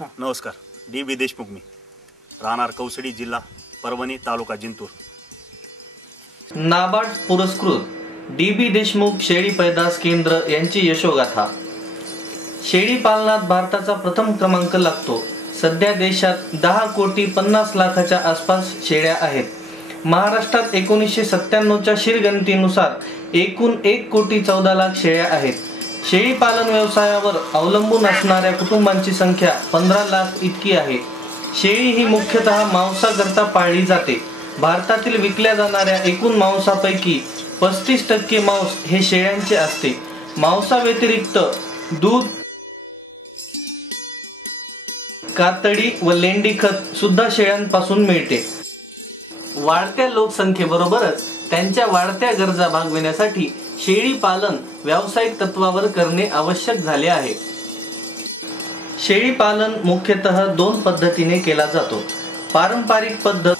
नमस्कार. डी.बी. देशमुख मी, राहणार कौसडी, जिल्हा परभणी, तालुका जिंतूर. नाबार्ड पुरस्कृत डी.बी. देशमुख शेळी पैदास केंद्र यांची यशोगाथा. शेळी पालनात भारताचा प्रथम क्रमांक लागतो. सध्या देशात 10,50,00,000च्या आसपास शेळ्या आहेत. महाराष्ट्रात 1997च्या शिरगणतीनुसार एकूण 1,14,00,000 शेळ्या आहेत. शेळी पालन व्यवसायावर अवलंबून असणाऱ्या कुटुंबांची संख्या 15 लाख इतकी आहे. शेळी ही मुख्यतः मांसाकरता पाळली जाते. भारतातील विकल्या जाणाऱ्या एकूण मांसापैकी 35% मांस हे शेळ्यांचे असते. मांसाव्यतिरिक्त दूध, कातडी व लेंडी खत सुद्धा शेळ्यांपासून मिळते. वाढत्या लोकसंख्येबरोबरच त्यांच्या वाढत्या गरजा भागविण्यासाठी शेळी पालन व्यावसायिक तत्वावर करणे आवश्यक झाले आहे. शेळी पालन मुख्यतः 2 पद्धतीने केला जातो. पारंपरिक पद्धत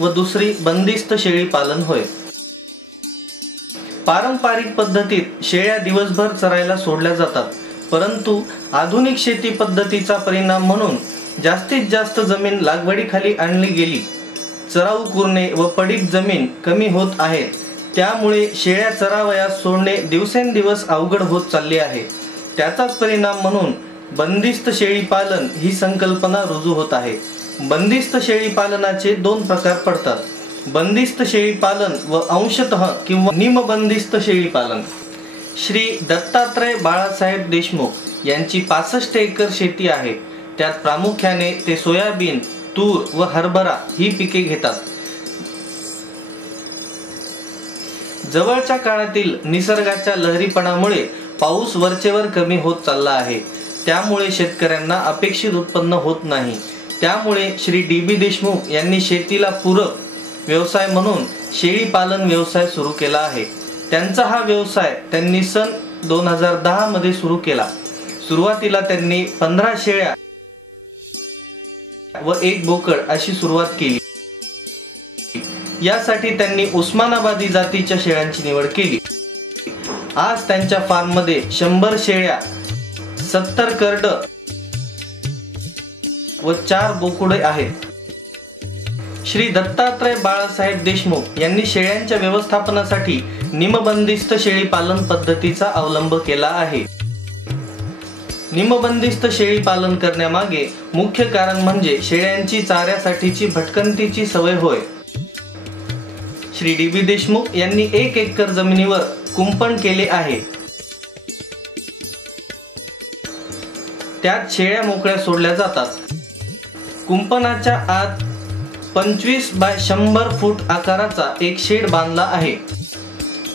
व दुसरी बंदिस्त शेळी पालन होय. पारंपरिक पद्धतीत शेळ्या दिवसभर चरायला सोडल्या जातात, परंतु आधुनिक शेती पद्धतीचा परिणाम म्हणून जास्तीत जास्त जमीन लागवडीखाली आणली गेली. चराऊ कुरणे व पडीक जमीन कमी होत आहेत. त्यामुळे शेळ्या चरावयास सोडणे दिवसेंदिवस अवघड होत चालले आहे. त्याचाच परिणाम म्हणून बंदिस्त शेळी पालन ही संकल्पना रुजू होत आहे. बंदिस्त शेळी पालनाचे 2 प्रकार पडतात: बंदिस्त शेळी पालन व अंशतः किंवा निमबंदिस्त शेळी पालन. श्री दत्तात्रय बाळासाहेब देशमुख यांची 65 एकर शेती आहे. त्यात प्रामुख्याने ते सोयाबीन, तूर व हरभरा ही पिके घेतात. जवळच्या काळातील निसर्गाच्या लहरीपणामुळे पाऊस वरचेवर कमी होत चालला आहे. त्यामुळे शेतकऱ्यांना अपेक्षित उत्पन्न होत नाही. त्यामुळे श्री डी.बी. देशमुख यांनी शेतीला पूरक व्यवसाय म्हणून शेळी पालन व्यवसाय सुरू केला आहे. त्यांचा हा व्यवसाय त्यांनी सन 2010 मध्ये सुरू केला. सुरुवातीला त्यांनी 15 शेळ्या व 1 बोकड अशी सुरुवात केली. यासाठी त्यांनी उस्मानाबादी जातीच्या शेळ्यांची निवड केली. आज त्यांच्या फार्म मध्ये 100 शेळ्या, 70 करड व 4 बोकडे आहेत. श्री दत्तात्रय बाळासाहेब देशमुख यांनी शेळ्यांच्या व्यवस्थापनासाठी निमबंदिस्त शेळी पालन पद्धतीचा अवलंब केला आहे. निमबंदिस्त शेळी पालन करण्यामागे मुख्य कारण म्हणजे शेळ्यांची चाऱ्यासाठीची भटकंतीची सवय होय. श्री डी.बी. देशमुख यांनी 1 एकर जमिनीवर कुंपण केले आहे. त्यात शेळ्या मोकळ्या सोडल्या जातात. कुंपणाच्या आत 25 बाय 100 फूट आकाराचा एक शेड बांधला आहे.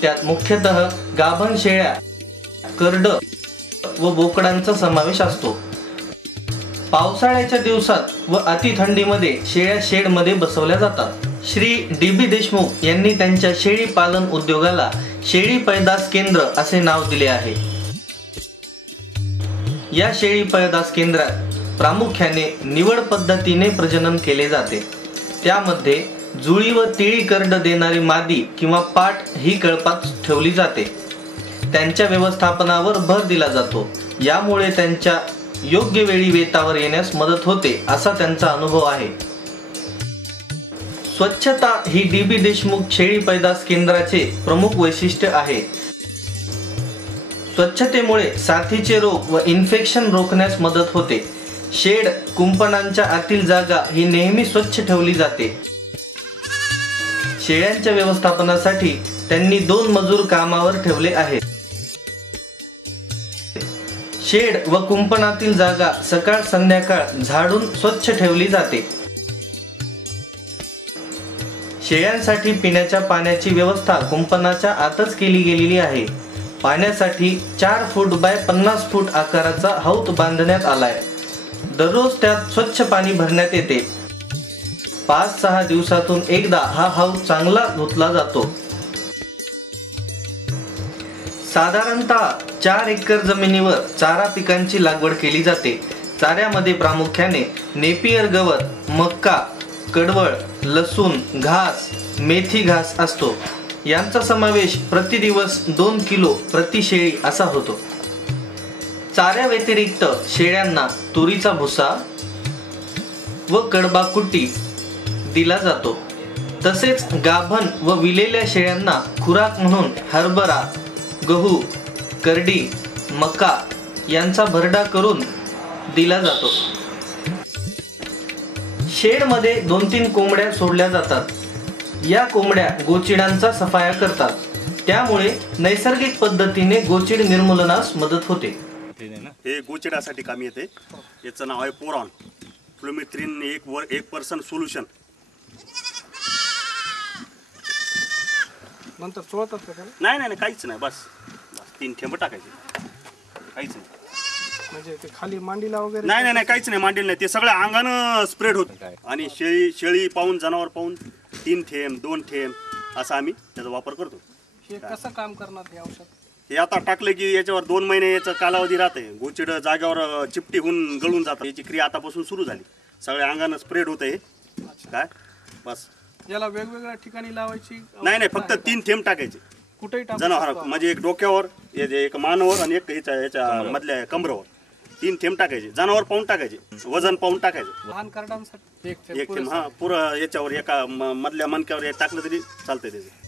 त्यात मुख्यतः गाभण शेळ्या, करड व बोकडांचा समावेश असतो. पावसाळ्याच्या दिवसात व अति थंडीमध्ये शेळ्या शेड मध्ये बसवल्या जातात. श्री डी.बी. देशमुख यांनी त्यांच्या शेळी पालन उद्योगाला शेळी पैदास केंद्र असे नाव दिले आहे. या शेळी पैदास केंद्रात प्रामुख्याने निवड पद्धतीने प्रजनन केले जाते. त्यामध्ये जुळी व तिळी करड देणारी मादी किंवा पाट ही कळपात ठेवली जाते. त्यांच्या व्यवस्थापनावर भर दिला जातो. यामुळे त्यांच्या योग्य वेळी वेतावर येण्यास मदत होते असा त्यांचा अनुभव आहे. स्वच्छता ही डी.बी. देशमुख शेळी पैदास केंद्राचे प्रमुख वैशिष्ट्य आहे. स्वच्छतेमुळे साथीचे रोग व इन्फेक्शन रोखण्यास मदत होते. शेड, कुंपणांच्या आतील जागा ही नेहमी स्वच्छ ठेवली जाते. शेळ्यांच्या व्यवस्थापनासाठी त्यांनी 2 मजूर कामावर ठेवले आहेत. शेड व कुंपणातील जागा सकाळ संध्याकाळ झाडून स्वच्छ ठेवली जाते. शेळ्यांसाठी पिण्याच्या पाण्याची व्यवस्था कुंपणाच्या आतच केली गेलेली आहे. पाण्यासाठी 4 फूट बाय 50 फूट आकाराचा हौद बांधण्यात आलाय. दररोज त्यात स्वच्छ पाणी भरण्यात येते. 5-6 दिवसातून एकदा हा हौद चांगला धुतला जातो. साधारणतः 4 एकर जमिनीवर चारा पिकांची लागवड केली जाते. चाऱ्यामध्ये प्रामुख्याने नेपियर गवत, मक्का, कडवळ, लसूण, घास, मेथी घास असतो. यांचा समावेश प्रतिदिवस 2 किलो प्रति शेळी असा होतो. चाऱ्या व्यतिरिक्त शेळ्यांना तुरीचा भुसा व कडबा कुट्टी दिला जातो. तसेच गाभण व विलेल्या शेळ्यांना खुराक म्हणून हरभरा, गहू, करडी, मका यांचा भरडा करून दिला जातो. शेडमध्ये 2-3 कोंबड्या सोडल्या जातात. या कोंबड्या गोचिडांचा सफाया करतात. त्यामुळे नैसर्गिक पद्धतीने गोचिड निर्मूलनास मदत होते. हे गोचिडासाठी कामी येते. याचं नाव आहे पोरॉन फ्लुमिथ्रिन 1% सोल्युशन. नंतर चोळतात का त्याला? नाही काहीच नाही, बस 3 थेंब टाकायचे, काहीच नाही. म्हणजे ते खाली मांडीला वगैरे? नाही काहीच नाही, मांडील नाही, ते सगळ्या अंगानं स्प्रेड होत. आणि शेळी पाहून, जनावर पाहून 3 थेंब 2 थेंब असा आम्ही त्याचा वापर करतो. हे कसं काम करणार हे औषध? हे आता टाकलं की याच्यावर 2 महिने याचा कालावधी राहते. गोचिड जागेवर चिपटी होऊन गळून जातं. याची क्रिया आतापासून सुरू झाली. सगळ्या अंगानं स्प्रेड होत आहे. काय बस याला वेगवेगळ्या ठिकाणी लावायची? नाही फक्त 3 थेंब टाकायचे कुठेही जनावर, म्हणजे एक डोक्यावर, एक मानावर आणि एक याच्या मधल्या कमरावर 3 थेंब टाकायचे. जनावर पाहून टाकायचे, वजन पाहून टाकायचे. लहान करडांसाठी एक एक थेंब हा पुरं याच्यावर एका मधल्या मनक्यावर एक टाकलं तरी चालतंय त्याचे.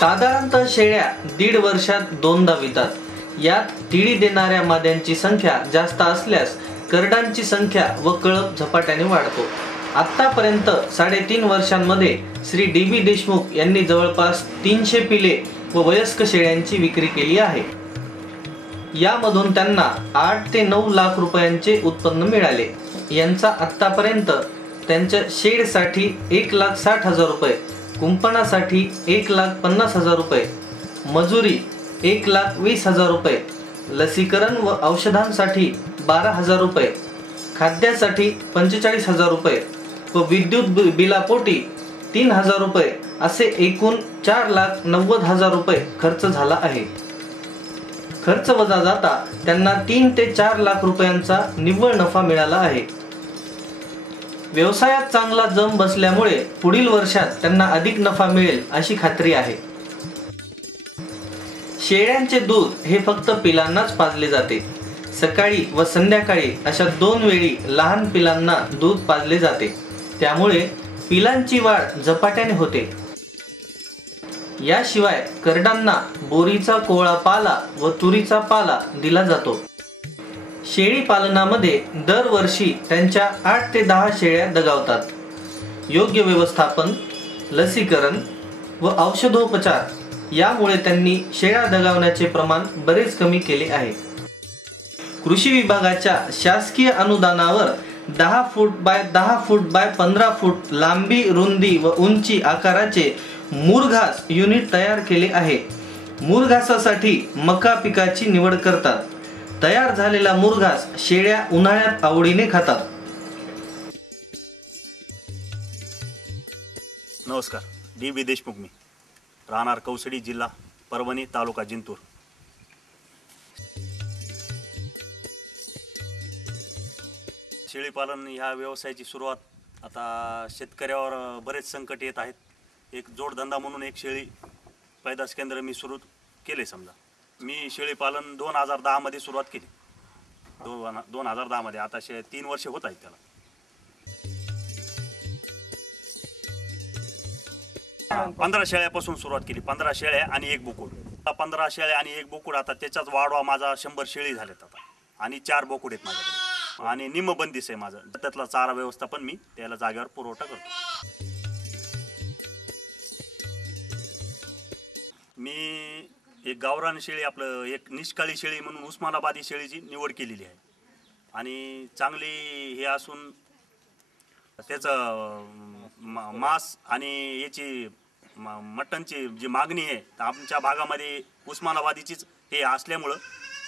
साधारणतः शेळ्या 1.5 वर्षात 2दा वितात. यात तिडी देणाऱ्या माद्यांची संख्या जास्त असल्यास करडांची संख्या व कळप झपाट्याने वाढतो. आतापर्यंत 3.5 वर्षांमध्ये श्री DB देशमुख यांनी जवळपास 300 पिले व वयस्क शेळ्यांची विक्री केली आहे. यामधून त्यांना 8 ते 9 लाख रुपयांचे उत्पन्न मिळाले. यांचा आतापर्यंत त्यांच्या शेडसाठी 1,60,000 रुपये, कुंपणासाठी 1,50,000 रुपये, मजुरी 1,20,000 रुपये, लसीकरण व औषधांसाठी 12,000 रुपये, खाद्यासाठी 45,000 रुपये व विद्युत बिलापोटी 3,000 रुपये असे एकूण 4,90,000 रुपये खर्च झाला आहे. खर्च वजा जाता त्यांना 3 ते 4 लाख रुपयांचा निव्वळ नफा मिळाला आहे. व्यवसायात चांगला जम बसल्यामुळे पुढील वर्षात त्यांना अधिक नफा मिळेल अशी खात्री आहे. शेळ्यांचे दूध हे फक्त पिलांनाच पाजले जाते. सकाळी व संध्याकाळी अशा 2 वेळी लहान पिलांना दूध पाजले जाते. त्यामुळे पिलांची वाढ झपाट्याने होते. याशिवाय करडांना बोरीचा कोवळा पाला व तुरीचा पाला दिला जातो. शेळी पालनामध्ये दरवर्षी त्यांच्या 8 ते 10 शेळ्या दगावतात. योग्य व्यवस्थापन, लसीकरण व औषधोपचार यामुळे त्यांनी शेळ्या दगावण्याचे प्रमाण बरेच कमी केले आहे. कृषी विभागाच्या शासकीय अनुदानावर 10 फूट बाय 10 फूट बाय 15 फूट लांबी, रुंदी व उंची आकाराचे मुरघास युनिट तयार केले आहे. मुरघासासाठी मका पिकाची निवड करतात. तयार झालेला मुरघास शेळ्या उन्हाळ्यात आवडीने खातात. नमस्कार, DB देशमुख मी, राहणार कौसडी, जिल्हा परभणी, तालुका जिंतूर. शेळीपालन ह्या व्यवसायाची सुरुवात आता शेतकऱ्यावर बरेच संकट येत आहेत. एक जोडधंदा म्हणून एक शेळी पैदास केंद्र मी सुरू केले. समजा मी शेळीपालन 2010 मध्ये सुरुवात केली. 2010 मध्ये, आता 3 वर्ष होत आहेत त्याला. 15 शेळ्यापासून सुरुवात केली. 15 शेळ्या आणि 1 बोकुड. 15 शेळ्या आणि 1 बोकुड. आता त्याच्याच वाढवा माझा 100 शेळी झाल्यात आता, आणि 4 बोकुड आहेत माझ्याकडे, आणि निम्म बंदिस्त आहे माझं. त्यातला चारा व्यवस्थापन मी त्याला जागेवर पुरवठा करतो. मी एक गावरान शेळी, आपलं एक निष्काळी शेळी म्हणून उस्मानाबादी शेळीची निवड केलेली आहे. आणि चांगली हे असून त्याचं मांस आणि याची मटणची जी मागणी आहे तर आमच्या भागामध्ये उस्मानाबादीचीच हे असल्यामुळं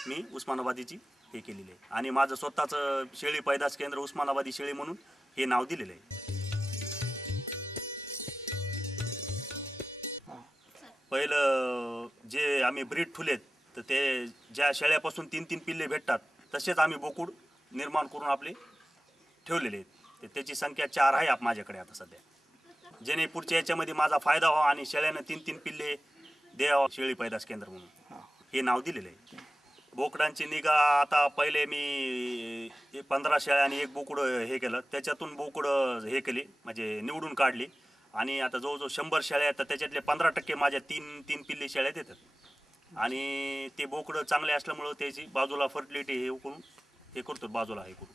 मी उस्मानाबादीची हे केलेली आहे. आणि माझं स्वतःचं शेळी पैदास केंद्र उस्मानाबादी शेळी म्हणून हे नाव दिलेलं आहे. पहिलं जे आम्ही ब्रीड ठुलेत तर ते ज्या शेळ्यापासून 3-3 पिल्ले भेटतात तसेच आम्ही बोकुड निर्माण करून आपले ठेवलेले आहेत. तर त्याची संख्या 4 आहे माझ्याकडे आता सध्या, जेणे पुढच्या याच्यामध्ये माझा फायदा व्हावा आणि शेळ्यानं 3-3 पिल्ले द्यावं. शेळी पैदास केंद्र म्हणून हे नाव दिलेलं आहे. बोकडांची निगा आता पहिले मी 15 शेळ्या आणि 1 बोकड हे केलं, त्याच्यातून बोकड हे केली म्हणजे निवडून काढली आणि आता जवळजवळ 100 शेळ्या आहेत तर त्याच्यातले 15% माझ्या 3 पिल्ली शेळ्यात येतात आणि ते बोकडं चांगले असल्यामुळं त्याची बाजूला फर्टिलिटी हे करून हे करतो बाजूला हे करून.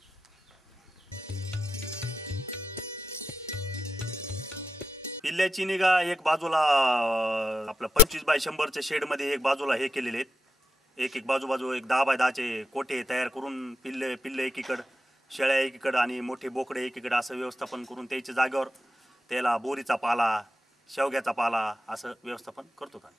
पिल्ल्याची निगा एक बाजूला आपलं 25 बाय 100च्या शेडमध्ये एक बाजूला हे केलेले आहेत. एक बाजू एक 10 बाय 10चे कोठे तयार करून पिल्ले एकीकडं शेळ्या एकीकडं आणि मोठे बोकडे एकीकडं असं व्यवस्थापन करून त्याच्या जागेवर त्याला बोरीचा पाला शेवग्याचा पाला असं व्यवस्थापन करतो का.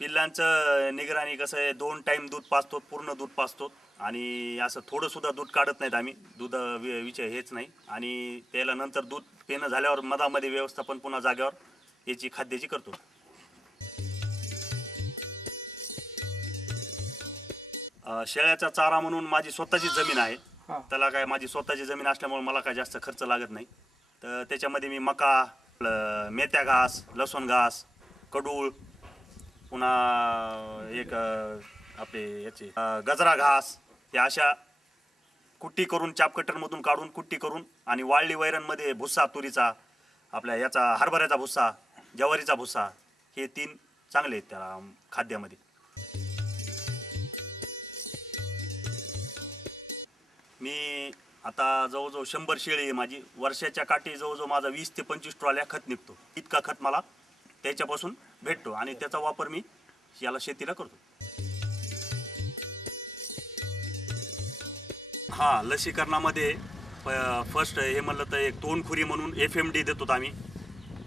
पिल्लांचं निगराणी कसं आहे, 2 टाईम दूध पाजतो, पूर्ण दूध पाजतो आणि असं थोडंसुद्धा दूध काढत नाहीत आम्ही, दूध विषय हेच नाही. आणि त्याला नंतर दूध पेनं झाल्यावर मधामध्ये व्यवस्थापन पुन्हा जागेवर याची खाद्याची करतो. शेळ्याचा चारा म्हणून माझी स्वतःची जमीन आहे, त्याला काय माझी स्वतःची जमीन असल्यामुळे मला काय जास्त खर्च लागत नाही. तर त्याच्यामध्ये मी मका, मेथ्या घास, लसूण घास, कडूळ, पुन्हा एक आपले याचे गजरा घास, या अशा कुट्टी करून चापकटरमधून काढून कुट्टी करून आणि वाळली वैरणमध्ये भुस्सा तुरीचा, आपल्या याचा हरभऱ्याचा भुस्सा, ज्वारीचा भुस्सा, हे 3 चांगले आहेत त्या खाद्यामध्ये. मी आता जवळजवळ 100 शेळी आहे माझी. वर्षाच्या काठी जवळजवळ माझा 20 ते 25 ट्रॉल्या खत निघतो. इतका खत मला त्याच्यापासून भेटतो आणि त्याचा वापर मी याला शेतीला करतो. हां, लसीकरणामध्ये फर्स्ट हे म्हणलं तर एक तोंडखुरी म्हणून FMD देतो आम्ही,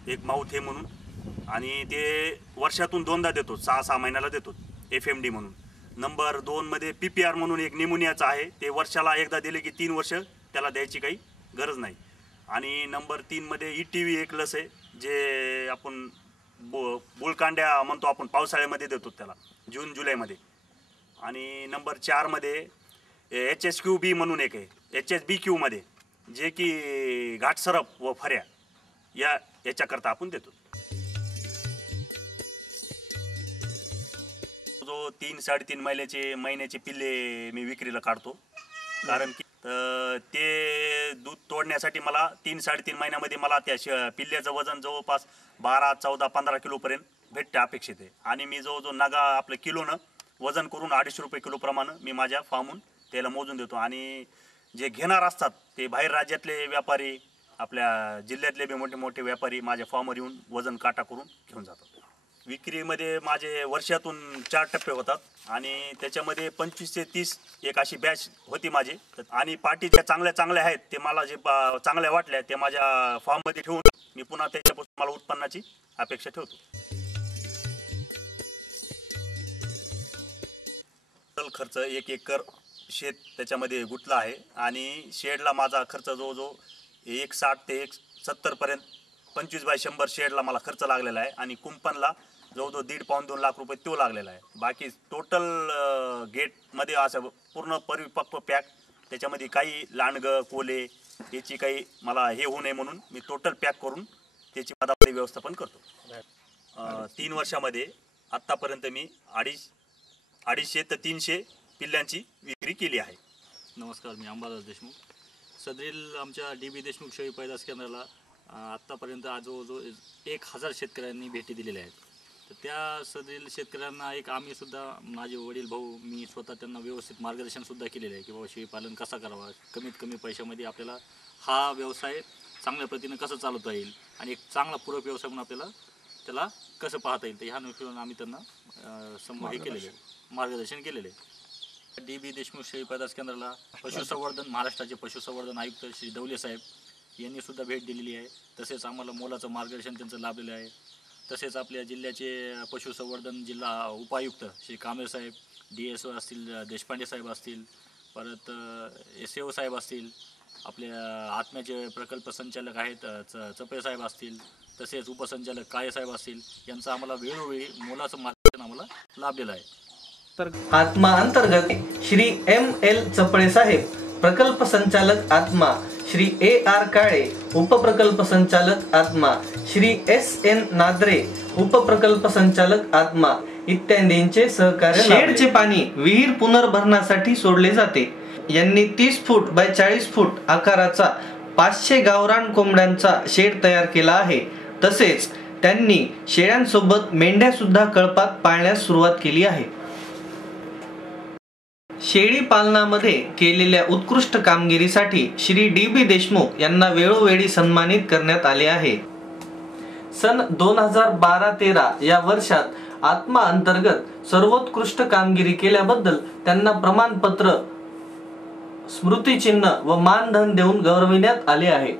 एक माऊथ हे म्हणून, आणि ते वर्षातून 2दा देतो, 6-6 महिन्याला देतो FMD म्हणून. नंबर 2मध्ये PPR म्हणून एक निमोनियाचं आहे, ते वर्षाला एकदा दिले की 3 वर्ष त्याला द्यायची काही गरज नाही. आणि नंबर 3मध्ये ETV एक लस आहे, जे आपण बुळकांड्या म्हणतो आपण, पावसाळ्यामध्ये देतो त्याला जून-जुलैमध्ये. आणि नंबर 4मध्ये HSQB म्हणून एक आहे, HSBQमध्ये, जे की घाटसरप व फऱ्या याच्याकरता आपण देतो. जो 3-3.5 महिन्याचे पिल्ले मी विक्रीला काढतो, कारण की ते दूध तोडण्यासाठी मला 3-3.5 महिन्यामध्ये मला त्या पिल्ल्याचं वजन जवळपास 12-14-15 किलोपर्यंत भेटते अपेक्षित आहे. आणि मी जवळजवळ नगा आपलं किलोनं वजन करून 250 रुपये किलोप्रमाणे मी माझ्या फार्महून त्याला मोजून देतो. आणि जे घेणार असतात ते बाहेर राज्यातले व्यापारी, आपल्या जिल्ह्यातले बी मोठे मोठे व्यापारी माझ्या फार्मवर येऊन वजन काटा करून घेऊन जातात. विक्रीमध्ये माझे वर्षातून 4 टप्पे होतात आणि त्याच्यामध्ये 25 ते 30 एक अशी बॅच होती माझी. आणि पार्टी ज्या चांगल्या आहेत ते मला जे चांगल्या वाटल्या ते माझ्या फार्ममध्ये ठेवून मी पुन्हा त्याच्यापासून मला उत्पन्नाची अपेक्षा ठेवतो. खर्च 1 एकर शेत त्याच्यामध्ये गुंतला आहे आणि शेडला माझा खर्च जवळजवळ 160 ते 170 पर्यंत 25 बाय 100 शेडला मला खर्च लागलेला आहे. आणि कुंपणला जवळजवळ 1.5-2 लाख रुपये तो लागलेला आहे. बाकी टोटल गेटमध्ये असं पूर्ण परिपक्व पॅक, त्याच्यामध्ये काही लांडगं कोले याची काही मला हे होऊ नये म्हणून मी टोटल पॅक करून त्याची पदार्थ व्यवस्थापन करतो. 3 वर्षामध्ये आत्तापर्यंत मी 250 ते 300 पिल्ल्यांची विक्री केली आहे. नमस्कार, मी अंबादास देशमुख. सदरील आमच्या DB देशमुख शेळी पैदास केंद्राला आत्तापर्यंत जवळजवळ 1000 शेतकऱ्यांनी भेटी दिलेल्या आहेत. तर त्या सदरील शेतकऱ्यांना आम्हीसुद्धा, माझे वडील भाऊ, मी स्वतः त्यांना व्यवस्थित मार्गदर्शनसुद्धा केलेलं आहे की बाबा शेळीपालन कसा करावा, कमीत कमी पैशामध्ये आपल्याला हा व्यवसाय चांगल्या पद्धतीनं कसं चालवता येईल आणि एक चांगला पूरक व्यवसाय म्हणून आपल्याला त्याला कसं पाहता येईल, तर ह्या अनुषंगाने आम्ही त्यांना हे केलेले आहे, मार्गदर्शन केलेले आहे. DB देशमुख शेळी पैदास केंद्राला पशुसंवर्धन, महाराष्ट्राचे पशुसंवर्धन आयुक्त श्री दौले साहेब यांनी सुद्धा भेट दिलेली आहे. तसेच आम्हाला मोलाचं मार्गदर्शन त्यांचं लाभलेलं आहे. तसेच आपल्या जिल्ह्याचे पशुसंवर्धन जिल्हा उपायुक्त श्री कांबळे साहेब, DSO असतील, देशपांडे साहेब असतील, परत SAO साहेब असतील, आपल्या आत्म्याचे प्रकल्प संचालक आहेत चपे साहेब असतील, तसेच उपसंचालक काळेसाहेब असतील यांचा आम्हाला वेळोवेळी मोलाचं मार्गदर्शन आम्हाला लाभलेलं आहे. तर आत्मा अंतर्गत श्री M.L. चपळे साहेब, प्रकल्प संचालक आत्मा, श्री A.R. काळे, उपप्रकल्प संचालक आत्मा, श्री S.N. नादरे, उपप्रकल्प संचालक आत्मा इत्यादींचे सहकार्य. शेडचे पाणी विहीर पुनर्भरणासाठी सोडले जाते. यांनी 30 फूट बाय 40 फूट आकाराचा 500 गावरान कोंबड्यांचा शेड तयार केला आहे. तसेच त्यांनी शेळ्यांसोबत मेंढ्या सुद्धा कळपात पाळण्यास सुरुवात केली आहे. शेळी पालनामध्ये केलेल्या उत्कृष्ट कामगिरीसाठी श्री D.B. देशमुख यांना वेळोवेळी सन्मानित करण्यात आले आहे. सन 2012-13 या वर्षात आत्मा अंतर्गत सर्वोत्कृष्ट कामगिरी केल्याबद्दल त्यांना प्रमाणपत्र, स्मृतिचिन्ह व मानधन देऊन गौरविण्यात आले आहे.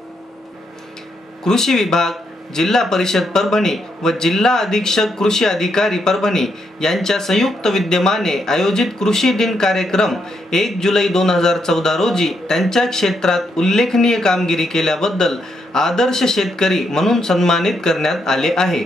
कृषी विभाग, जिल्हा परिषद परभणी व जिल्हा अधीक्षक कृषी अधिकारी परभणी यांच्या संयुक्त विद्यमाने आयोजित कृषी दिन कार्यक्रम 1 जुलै 2014 रोजी त्यांच्या क्षेत्रात उल्लेखनीय कामगिरी केल्याबद्दल आदर्श शेतकरी म्हणून सन्मानित करण्यात आले आहे.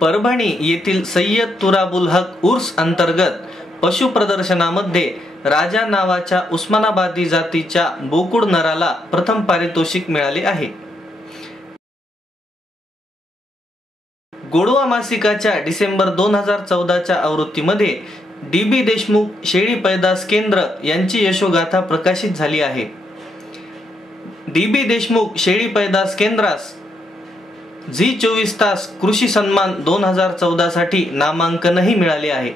परभणी येथील सय्यद तुराबुल हक उर्स अंतर्गत पशु प्रदर्शनामध्ये राजा नावाच्या उस्मानाबादी जातीच्या बोकुड नराला प्रथम पारितोषिक मिळाले आहे. गोडवा मासिकाच्या डिसेंबर 2014च्या आवृत्तीमध्ये D.B. देशमुख शेळी पैदास केंद्र यांची यशोगाथा प्रकाशित झाली आहे. D.B. देशमुख शेळी पैदास केंद्रास झी 24 तास कृषी सन्मान 2014 साठी नामांकनही मिळाले आहे.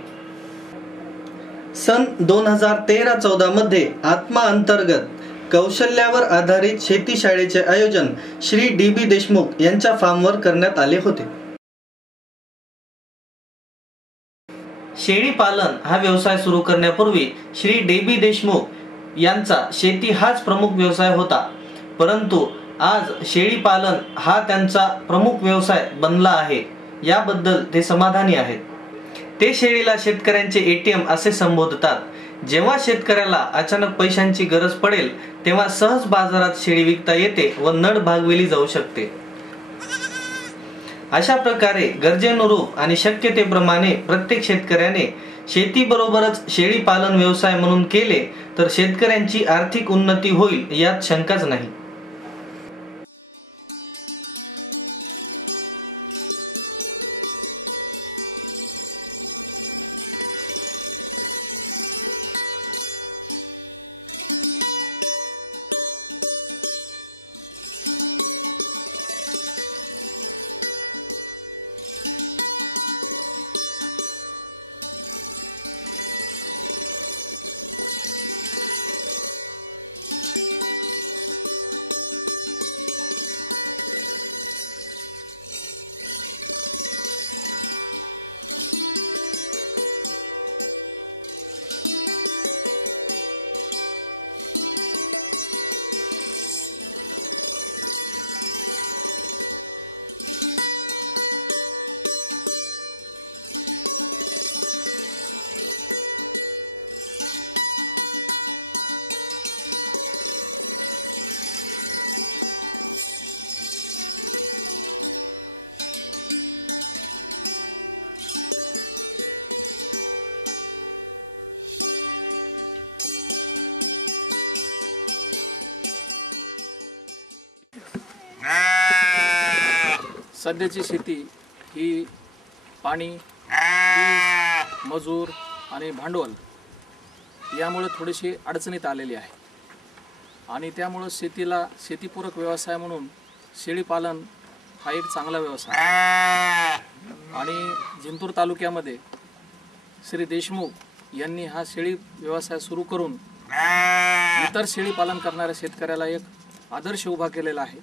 सन 2013-14 मध्ये आत्मा अंतर्गत कौशल्यावर आधारित शेती शाळेचे आयोजन श्री D.B. देशमुख यांच्या फार्मवर करण्यात आले होते. शेळी पालन हा व्यवसाय सुरू करण्यापूर्वी श्री D.B. देशमुख यांचा शेती हाच प्रमुख व्यवसाय होता. परंतु आज शेळी पालन हा त्यांचा प्रमुख व्यवसाय बनला आहे. याबद्दल ते समाधानी आहेत. ते शेळीला शेतकऱ्यांचे ATM असे संबोधतात. जेव्हा शेतकऱ्याला अचानक पैशांची गरज पडेल तेव्हा सहज बाजारात शेळी विकता येते व नड भागविली जाऊ शकते. अशा प्रकारे गरजेनुरूप आणि शक्यतेप्रमाणे प्रत्येक शेतकऱ्याने शेतीबरोबरच शेळी पालन व्यवसाय म्हणून केले तर शेतकऱ्यांची आर्थिक उन्नती होईल यात शंकाच नाही. सध्याची शेती ही पाणी, वीज, मजूर आणि भांडवल यामुळे थोडीशी अडचणीत आलेली आहे आणि त्यामुळं शेतीपूरक व्यवसाय म्हणून शेळी पालन हा एक चांगला व्यवसाय आहे. आणि जिंतूर तालुक्यामध्ये श्री देशमुख यांनी हा शेळी व्यवसाय सुरू करून इतर शेळी पालन करणाऱ्या शेतकऱ्याला एक आदर्श उभा केलेला आहे.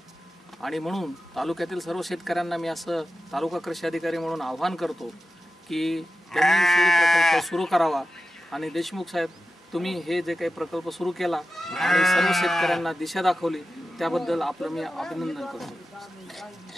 आणि म्हणून तालुक्यातील सर्व शेतकऱ्यांना मी असं तालुका कृषी अधिकारी म्हणून आवाहन करतो की त्यांनी शेळी प्रकल्प सुरू करावा. आणि देशमुख साहेब, तुम्ही हे जे काही प्रकल्प सुरू केला आणि सर्व शेतकऱ्यांना दिशा दाखवली त्याबद्दल आपलं मी अभिनंदन करतो.